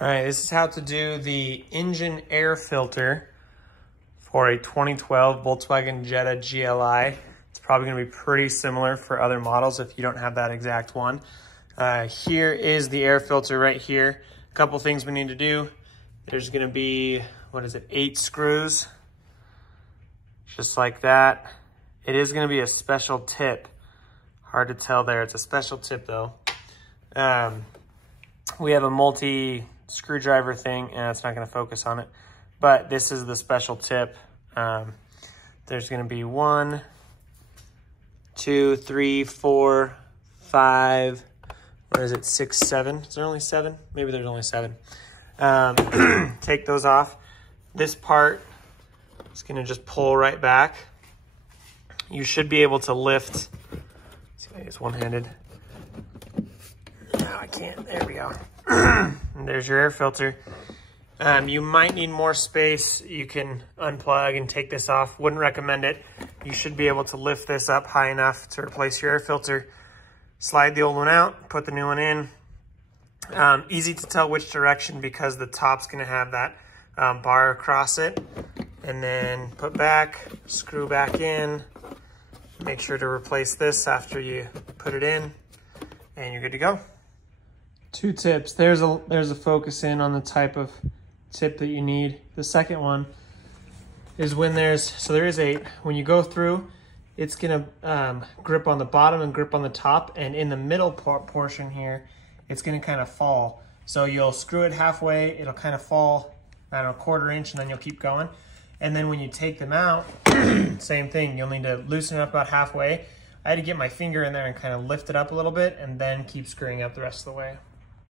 All right, this is how to do the engine air filter for a 2012 Volkswagen Jetta GLI. It's probably gonna be pretty similar for other models if you don't have that exact one. Here is the air filter right here. A couple things we need to do. There's gonna be, 8 screws, just like that. It is gonna be a special tip. Hard to tell there, it's a special tip though. We have a multi screwdriver thing and it's not gonna focus on it, but this is the special tip. There's gonna be 1, 2, 3, 4, 5, 6, 7? Is there only 7? Maybe there's only 7. Take those off. This part is gonna just pull right back. You should be able to lift. Let's see if I use one-handed. No, I can't. There we go. And there's your air filter. You might need more space. You can unplug and take this off. Wouldn't recommend it. You should be able to lift this up high enough to replace your air filter. Slide the old one out, put the new one in. Easy to tell which direction because the top's gonna have that bar across it. And then put back, screw back in. Make sure to replace this after you put it in, and you're good to go. 2 tips. There's a focus in on the type of tip that you need. The second one is when there is 8. When you go through, it's gonna grip on the bottom and grip on the top, and in the middle portion here, it's gonna kind of fall. So you'll screw it halfway, it'll kind of fall, I don't know, 1/4 inch, and then you'll keep going. And then when you take them out, same thing, you'll need to loosen it up about halfway. I had to get my finger in there and kind of lift it up a little bit and then keep screwing up the rest of the way.